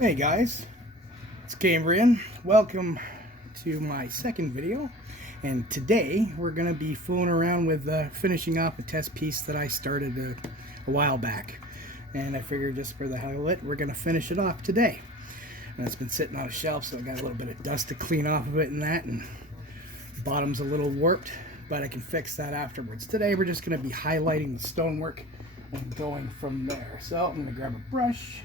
Hey guys, it's Cambrian. Welcome to my second video, and today we're going to be fooling around with finishing off a test piece that I started a while back, and I figured just for the hell of it, we're going to finish it off today. And it's been sitting on a shelf, so I got a little bit of dust to clean off of it and that, and the bottom's a little warped, but I can fix that afterwards. Today we're just going to be highlighting the stonework and going from there. So I'm going to grab a brush,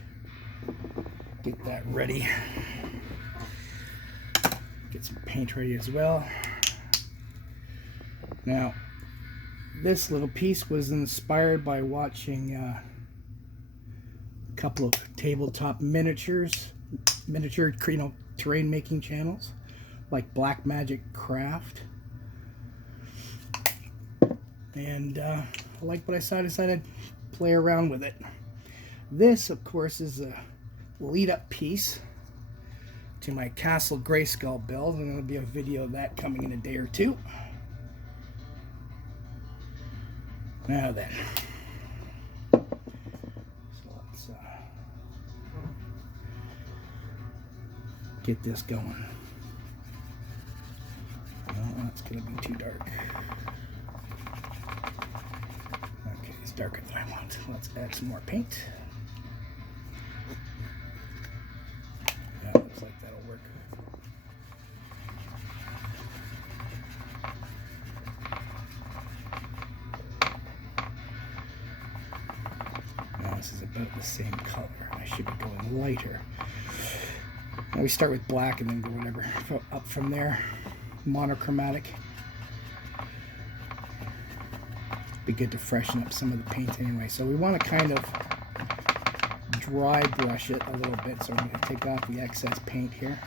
get that ready, get some paint ready as well. Now this little piece was inspired by watching a couple of tabletop miniature terrain making channels like Black Magic Craft, and I like what I saw. I decided to play around with it. This of course is a lead up piece to my Castle Grayskull build, and there'll be a video of that coming in a day or two. Now then, so let's get this going. Well, that's gonna be too dark. Okay, it's darker than I want. Let's add some more paint. Looks like that'll work. Now this is about the same color. I should be going lighter. Now we start with black and then go whatever up from there. Monochromatic. Be good to freshen up some of the paint anyway. So we want to kind of dry brush it a little bit, so I'm going to take off the excess paint here.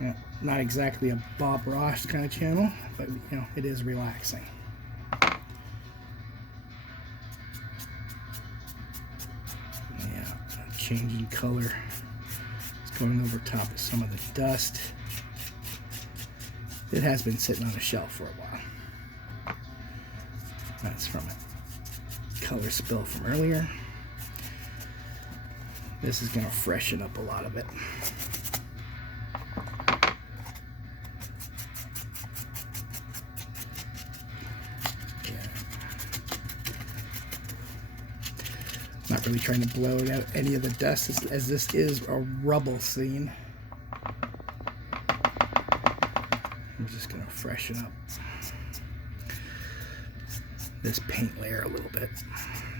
Yeah, not exactly a Bob Ross kind of channel, but you know, it is relaxing. Yeah, changing color. It's going over top of some of the dust. It has been sitting on a shelf for a while. That's from it. Color spill from earlier. This is going to freshen up a lot of it. Yeah. Not really trying to blow out any of the dust, as this is a rubble scene. I'm just going to freshen up this paint layer a little bit.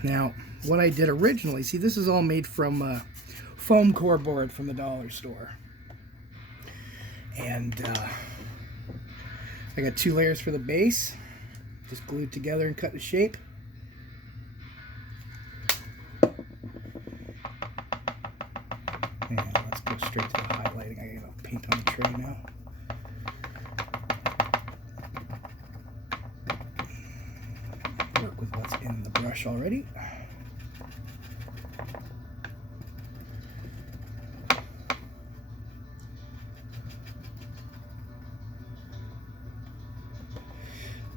Now, what I did originally, see, this is all made from a foam core board from the dollar store. And I got 2 layers for the base, just glued together and cut the shape. And let's go straight to the highlighting. I got paint on the tray now. Work with what's in the brush already.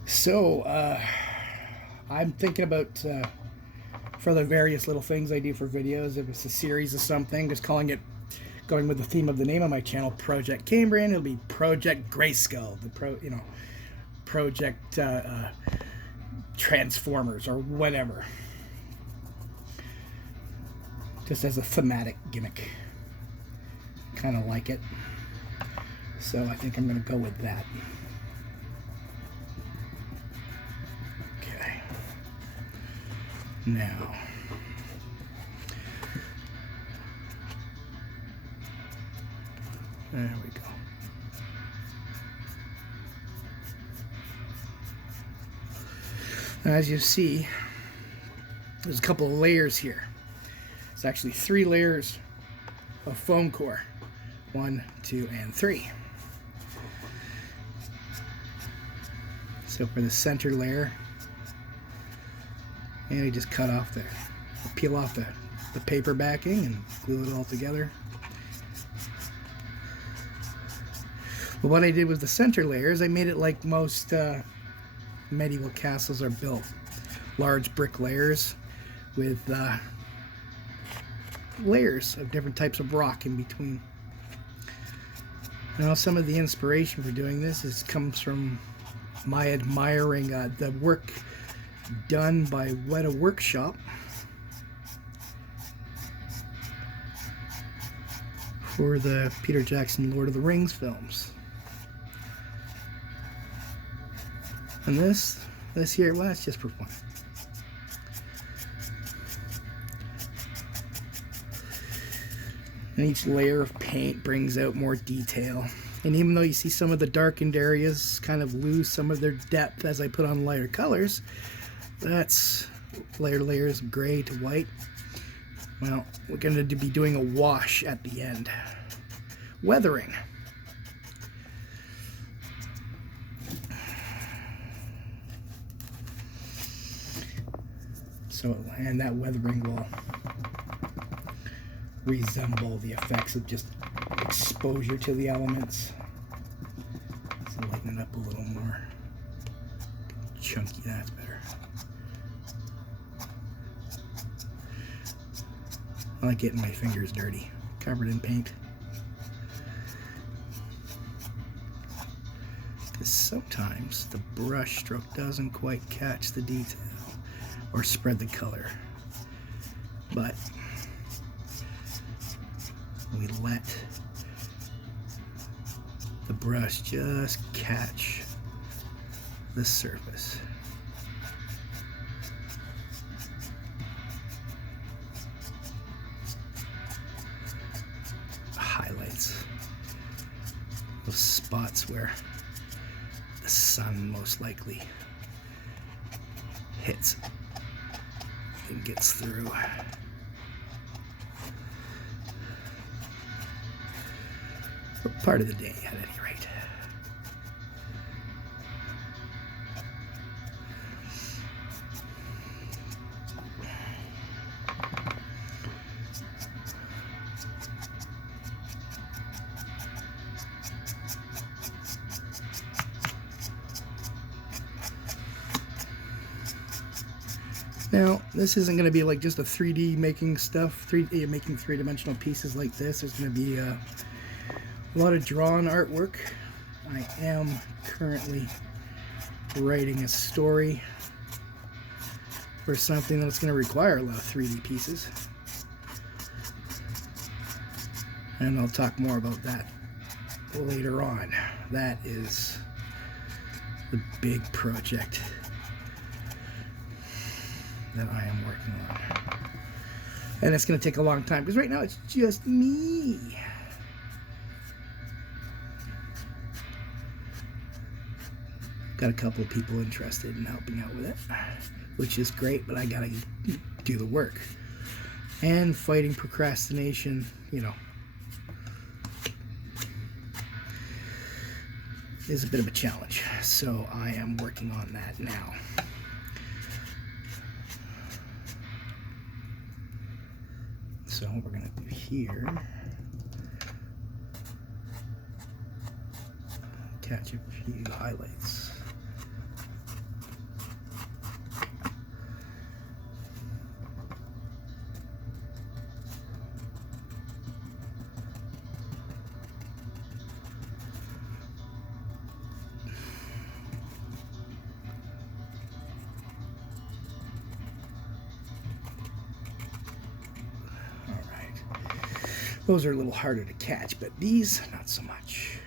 So I'm thinking about for the various little things I do for videos, if it's a series of something, just calling it, going with the theme of the name of my channel, Project Cambrian, it'll be Project Grayskull, Project Transformers or whatever, just as a thematic gimmick. Kind of like it, so I think I'm going to go with that. Okay, now there we go. As you see, there's a couple of layers here. It's actually 3 layers of foam core. 1, 2, and 3. So for the center layer, and you just cut off peel off the paper backing and glue it all together. But what I did with the center layers, I made it like most medieval castles are built. Large brick layers with layers of different types of rock in between. Now, some of the inspiration for doing this comes from my admiring the work done by Weta Workshop for the Peter Jackson Lord of the Rings films. And this here, well, that's just for fun. And each layer of paint brings out more detail. And even though you see some of the darkened areas kind of lose some of their depth as I put on lighter colors, that's layers of gray to white. Well, we're going to be doing a wash at the end. Weathering. So, and that weathering will resemble the effects of just exposure to the elements. So lighten it up a little more. Chunky, that's better. I like getting my fingers dirty, covered in paint. Because sometimes the brush stroke doesn't quite catch the detail or spread the color. But we let the brush just catch the surface. Highlights those spots where the sun most likely hits and gets through. For part of the day, at any rate. Now, this isn't going to be like just a 3D making stuff, making three-dimensional pieces like this. There's going to be a lot of drawn artwork. I am currently writing a story for something that's going to require a lot of 3D pieces. And I'll talk more about that later on. That is the big project that I am working on. And it's going to take a long time because right now it's just me. Got a couple of people interested in helping out with it, which is great, but I gotta do the work. And fighting procrastination, you know, is a bit of a challenge. So I am working on that now. So what we're gonna do here, catch a few highlights. Those are a little harder to catch, but these, not so much.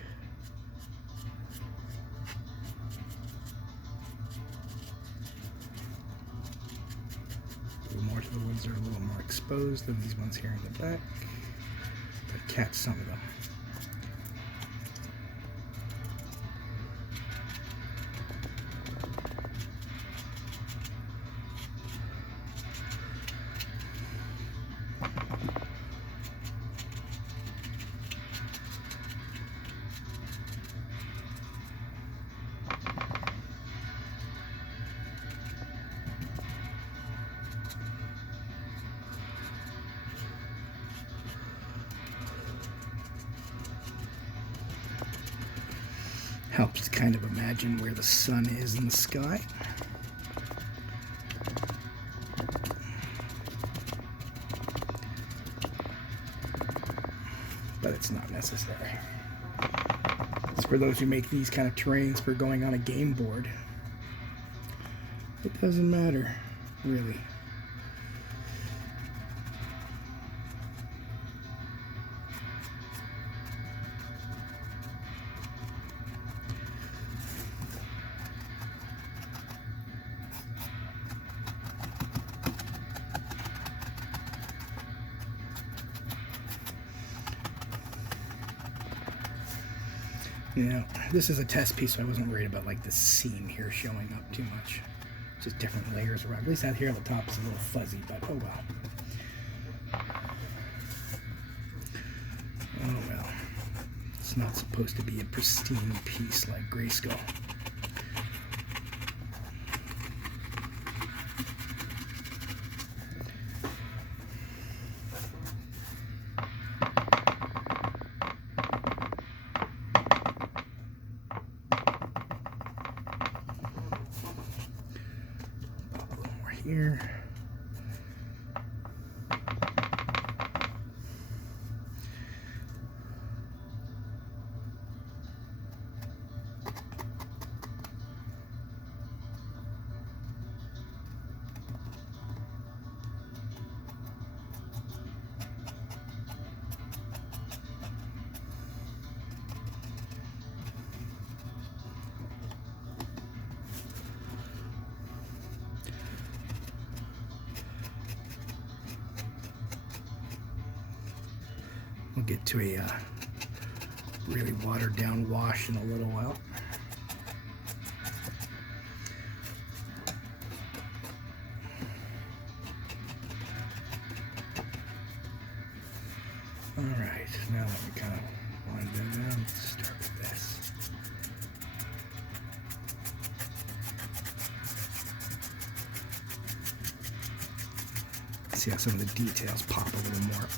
A little more to the ones that are a little more exposed than these ones here in the back. But catch some of them. Helps kind of imagine where the sun is in the sky. but it's not necessary. It's for those who make these kind of terrains for going on a game board. It doesn't matter, really. You know, this is a test piece, so I wasn't worried about like the seam here showing up too much. Just different layers around. At least out here at the top is a little fuzzy, but oh well. Oh well. It's not supposed to be a pristine piece like Grayskull. Here. We'll get to a really watered down wash in a little while. All right, now that we kind of wind that down, let's start with this. See how some of the details pop a little more.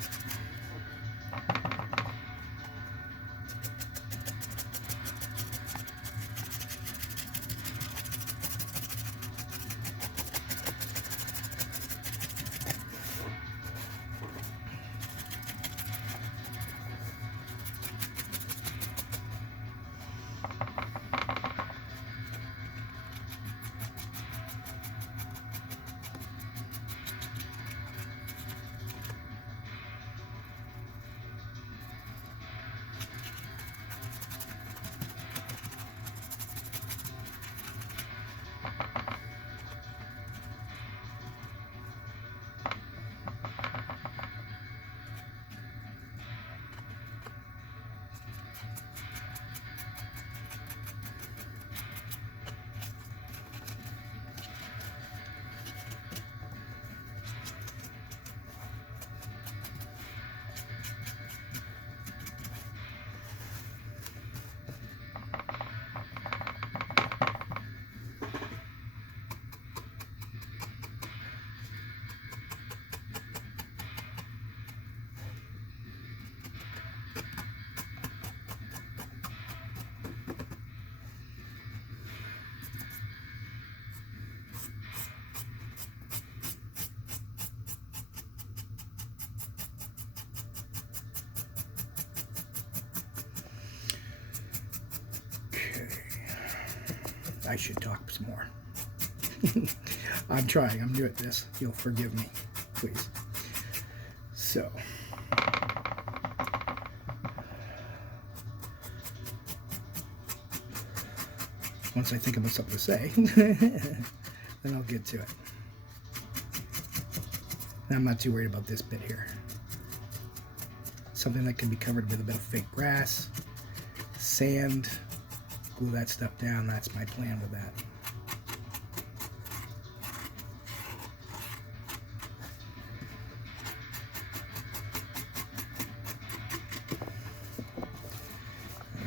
I should talk some more. I'm trying. I'm new at this. You'll forgive me, please. So, once I think of something to say, then I'll get to it. And I'm not too worried about this bit here. Something that can be covered with a bit of fake grass, sand, glue that stuff down. That's my plan with that.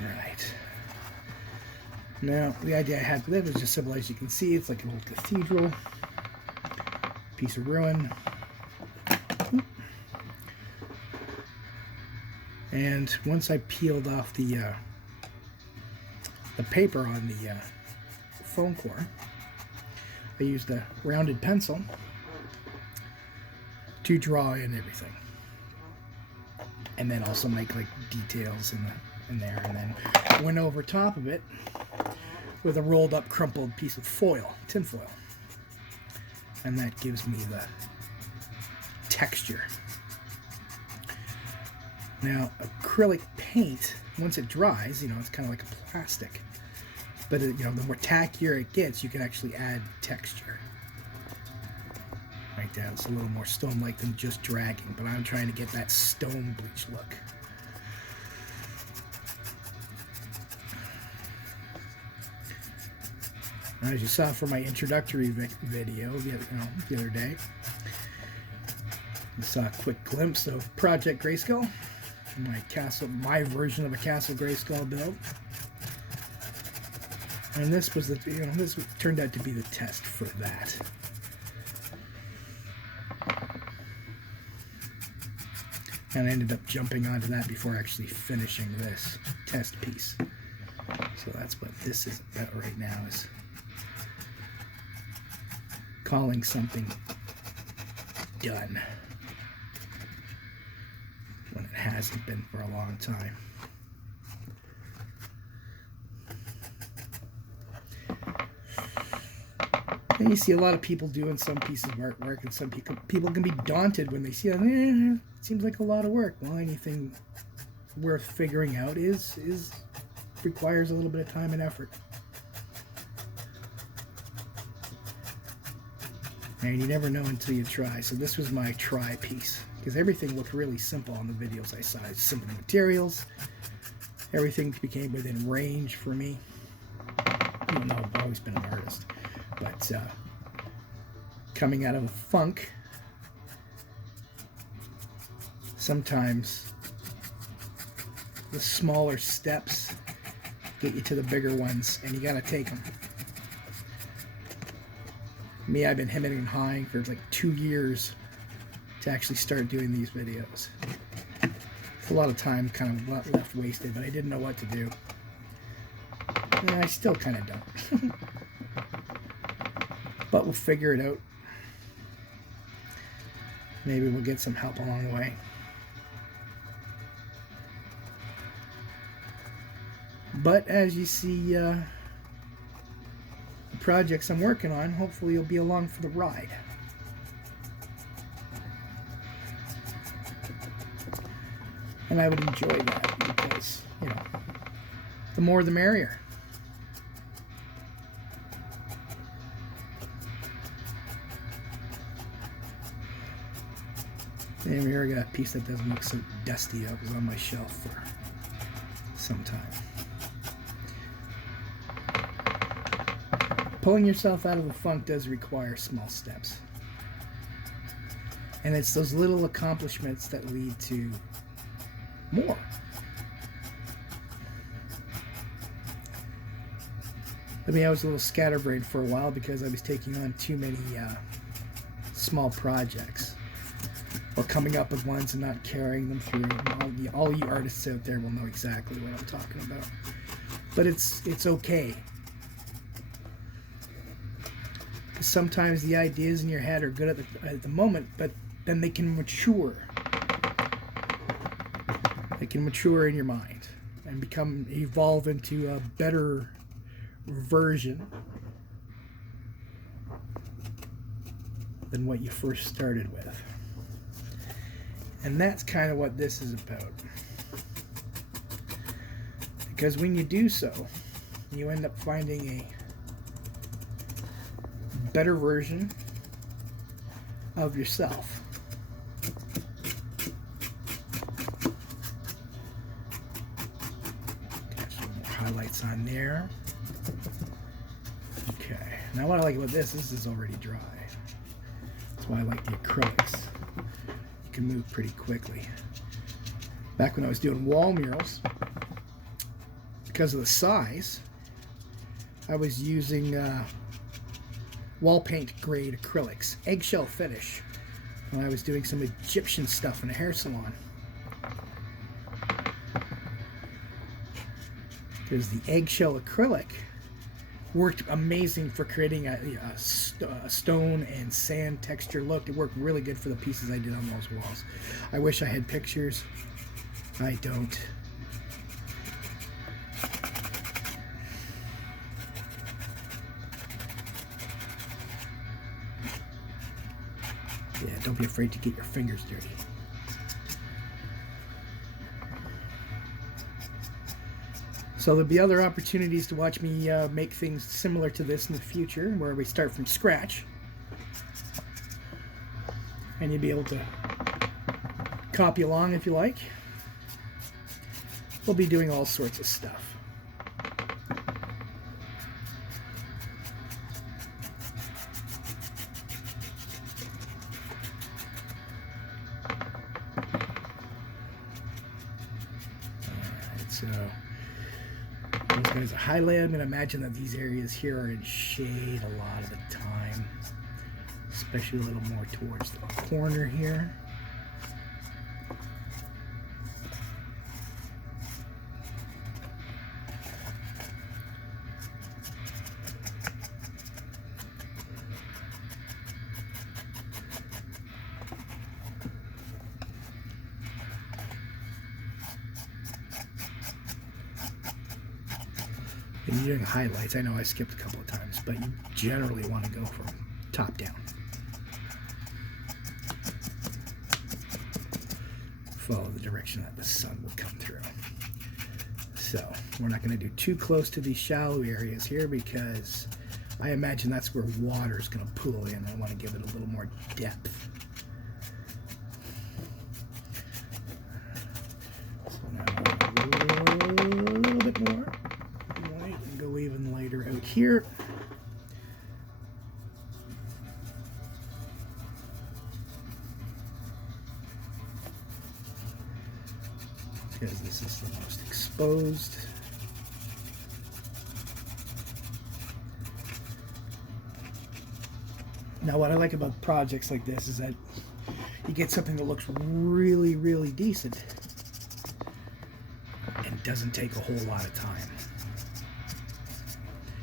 Alright. Now, the idea I had for that is just simple. As you can see, it's like an old cathedral, piece of ruin. And once I peeled off the paper on the foam core, I used a rounded pencil to draw in everything. and then also make like details in there, and then went over top of it with a rolled up crumpled piece of foil, tin foil, and that gives me the texture. Now acrylic paint, once it dries, you know, it's kind of like a plastic, but it, you know, the more tackier it gets, you can actually add texture. Right there, it's a little more stone-like than just dragging, but I'm trying to get that stone bleach look. As you saw from my introductory video the other day, you saw a quick glimpse of Project Grayskull, my version of a Castle Grayskull build. And this was this turned out to be the test for that. And I ended up jumping onto that before actually finishing this test piece. So that's what this is about right now, is calling something done when it hasn't been for a long time. And you see a lot of people doing some pieces of artwork, and some people can be daunted when they see it. It seems like a lot of work. Well, anything worth figuring out requires a little bit of time and effort. And you never know until you try. So this was my try piece, because everything looked really simple on the videos I saw. Simple materials. Everything became within range for me. Even though I've always been an artist. But coming out of a funk, sometimes the smaller steps get you to the bigger ones, and you gotta take them. Me, I've been hemming and hawing for like 2 years to actually start doing these videos. It's a lot of time kind of left wasted, but I didn't know what to do. And I still kind of don't. But we'll figure it out. Maybe we'll get some help along the way. But as you see, the projects I'm working on, hopefully you'll be along for the ride. And I would enjoy that, because, you know, the more the merrier. And here I got a piece that doesn't look so dusty. That was on my shelf for some time. Pulling yourself out of a funk does require small steps. And it's those little accomplishments that lead to more. I mean, I was a little scatterbrained for a while because I was taking on too many small projects, or coming up with ones and not carrying them through. All you artists out there will know exactly what I'm talking about. But it's okay. Because sometimes the ideas in your head are good at the moment, but then they can mature. They can mature in your mind and evolve into a better version than what you first started with. And that's kind of what this is about. Because when you do so, you end up finding a better version of yourself. Got some more highlights on there. Okay. Now what I like about this is already dry. That's why I like the acrylics. You can move pretty quickly. Back when I was doing wall murals, because of the size, I was using wall paint grade acrylics, eggshell finish, when I was doing some Egyptian stuff in a hair salon. Because the eggshell acrylic worked amazing for creating a stone and sand texture look. It worked really good for the pieces I did on those walls. I wish I had pictures. I don't. Yeah, don't be afraid to get your fingers dirty. So there'll be other opportunities to watch me make things similar to this in the future, where we start from scratch. And you'll be able to copy along if you like. We'll be doing all sorts of stuff. Alright, so those guys are highlighted. I'm going to imagine that these areas here are in shade a lot of the time, especially a little more towards the corner here. And you're doing highlights. I know I skipped a couple of times, but you generally want to go from top down. Follow the direction that the sun will come through. So we're not going to do too close to these shallow areas here, because I imagine that's where water is going to pool in. I want to give it a little more depth. So now a little bit more white and go even lighter out here. Because this is the most exposed. Now what I like about projects like this is that you get something that looks really, really decent and doesn't take a whole lot of time.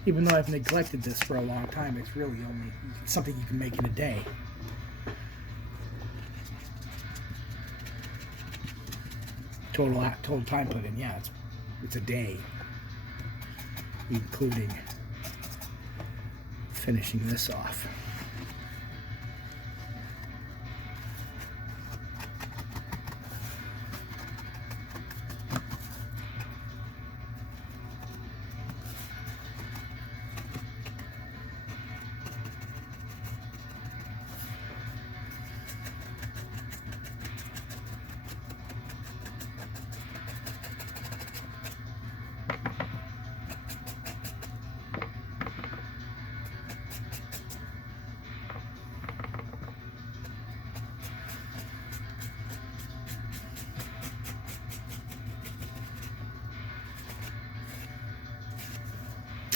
Even though I've neglected this for a long time, it's really only something you can make in a day. Total time put in, yeah, it's a day, including finishing this off.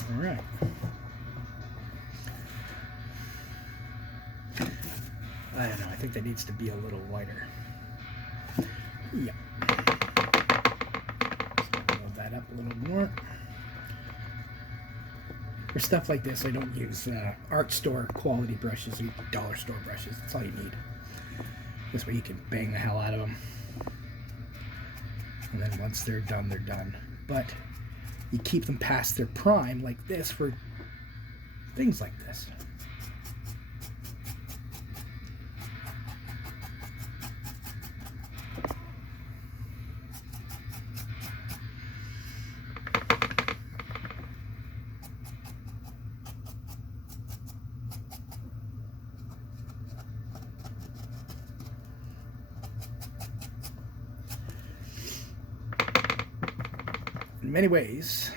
All right. I don't know. I think that needs to be a little wider. Yeah. Build that up a little more. For stuff like this, I don't use art store quality brushes. I use dollar store brushes. That's all you need. This way you can bang the hell out of them. And then once they're done, they're done. But you keep them past their prime like this for things like this. In many ways,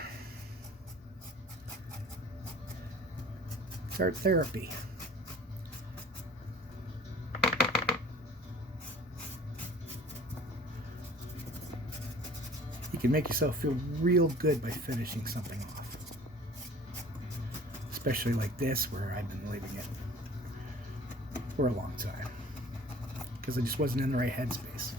it's art therapy. You can make yourself feel real good by finishing something off. Especially like this, where I've been leaving it for a long time. Because I just wasn't in the right headspace.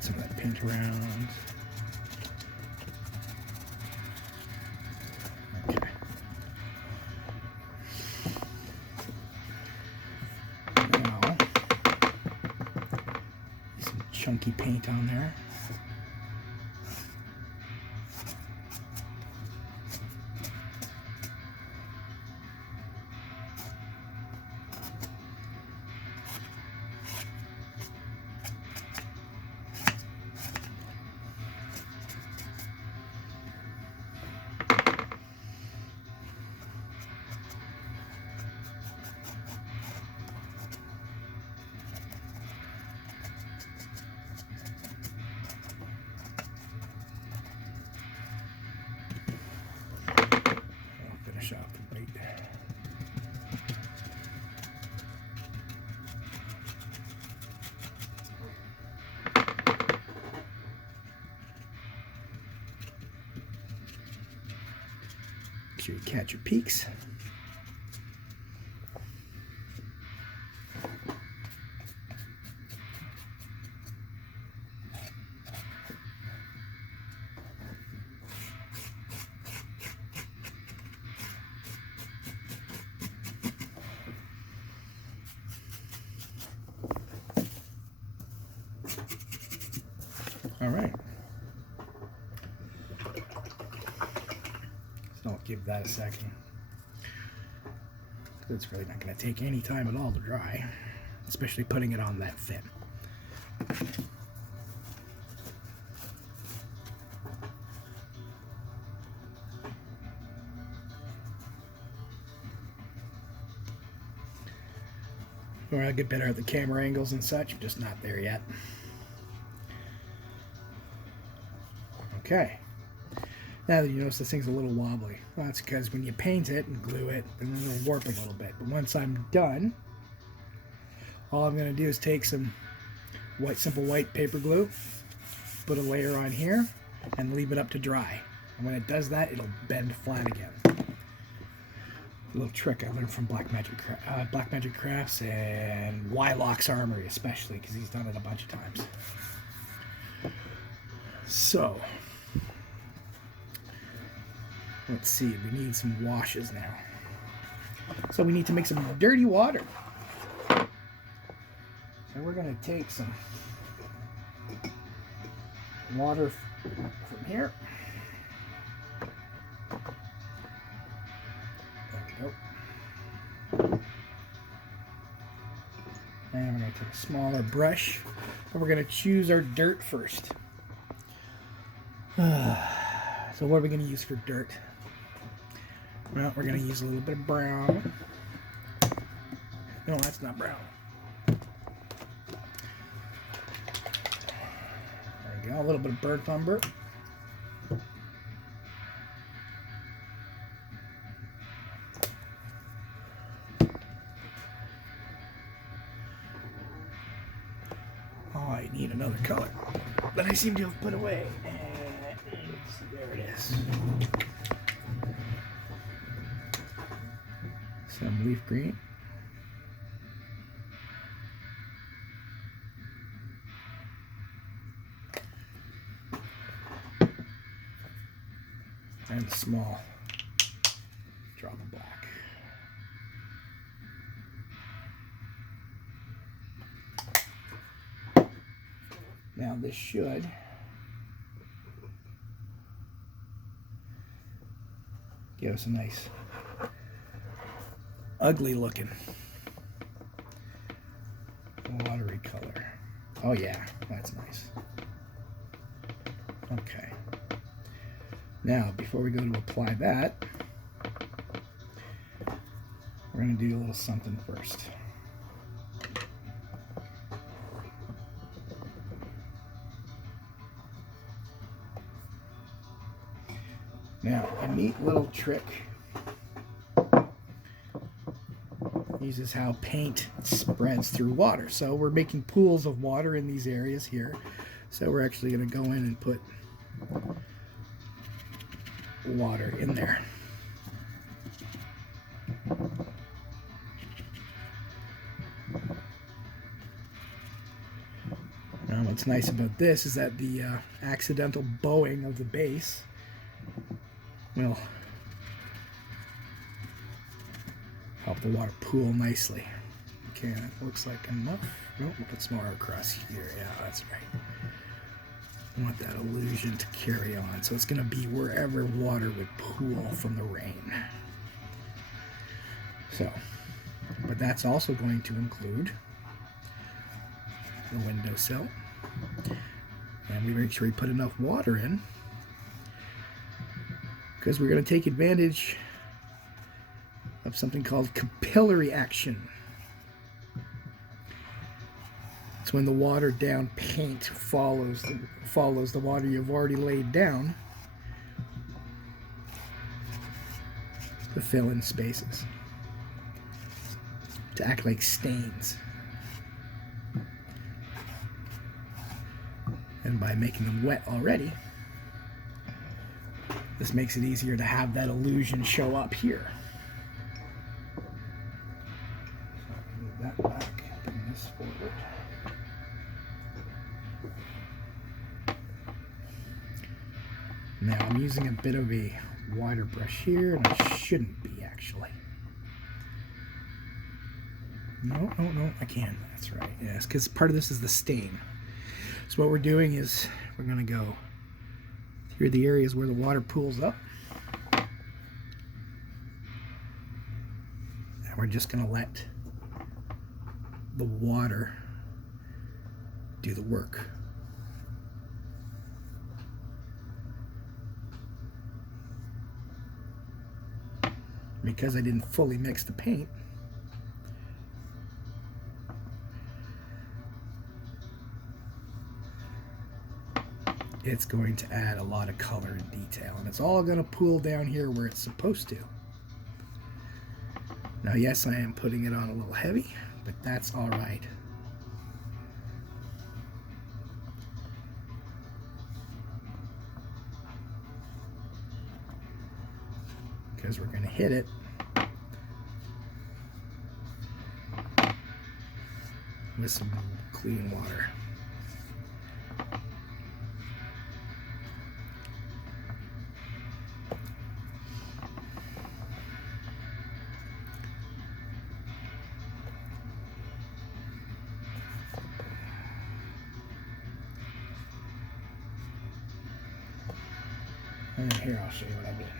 get some of that paint around. Okay. Now, some chunky paint on there. Off the white. Make sure you catch your peaks. All right. So I'll give that a second. It's really not going to take any time at all to dry, especially putting it on that thin. Or I'll get better at the camera angles and such. I'm just not there yet. Okay. Now that you notice this thing's a little wobbly, well, that's because when you paint it and glue it, then it'll warp a little bit. But once I'm done, all I'm going to do is take some simple white paper glue, put a layer on here, and leave it up to dry. And when it does that, it'll bend flat again. A little trick I learned from Black Magic Crafts and Wylock's Armory, especially because he's done it a bunch of times. So, let's see, we need some washes now. So we need to make some dirty water. So we're going to take some water from here. There we go. And we're going to take a smaller brush, and we're going to choose our dirt first. So what are we going to use for dirt? Well, we're going to use a little bit of brown. No, that's not brown. There you go, a little bit of burnt umber. Oh, I need another color that I seem to have put away. There it is. Some leaf green. And a small drop of black. Now this should give us a nice ugly looking watery color. Oh yeah, that's nice. Okay. Now, before we go to apply that, we're going to do a little something first. Now, a neat little trick uses how paint spreads through water. So we're making pools of water in these areas here. So we're actually going to go in and put water in there. Now I'm What's nice about this is that the accidental bowing of the base will help the water pool nicely. Okay, that looks like enough. Nope, we'll put some more across here. Yeah, that's right. I want that illusion to carry on. So it's going to be wherever water would pool from the rain. So, but that's also going to include the windowsill. And we make sure we put enough water in, because we're going to take advantage of something called capillary action. It's when the watered down paint follows the water you've already laid down to fill in spaces, to act like stains. And by making them wet already, this makes it easier to have that illusion show up here. So I can move that back, bring this forward. Now I'm using a bit of a wider brush here, and I shouldn't be actually. No, I can. That's right. Yes, because part of this is the stain. So what we're doing is we're going to go through the areas where the water pools up. And we're just going to let the water do the work. Because I didn't fully mix the paint, it's going to add a lot of color and detail, and it's all going to pool down here where it's supposed to. Now, yes, I am putting it on a little heavy, but that's all right. Because we're going to hit it with some clean water. And here, I'll show you what I mean.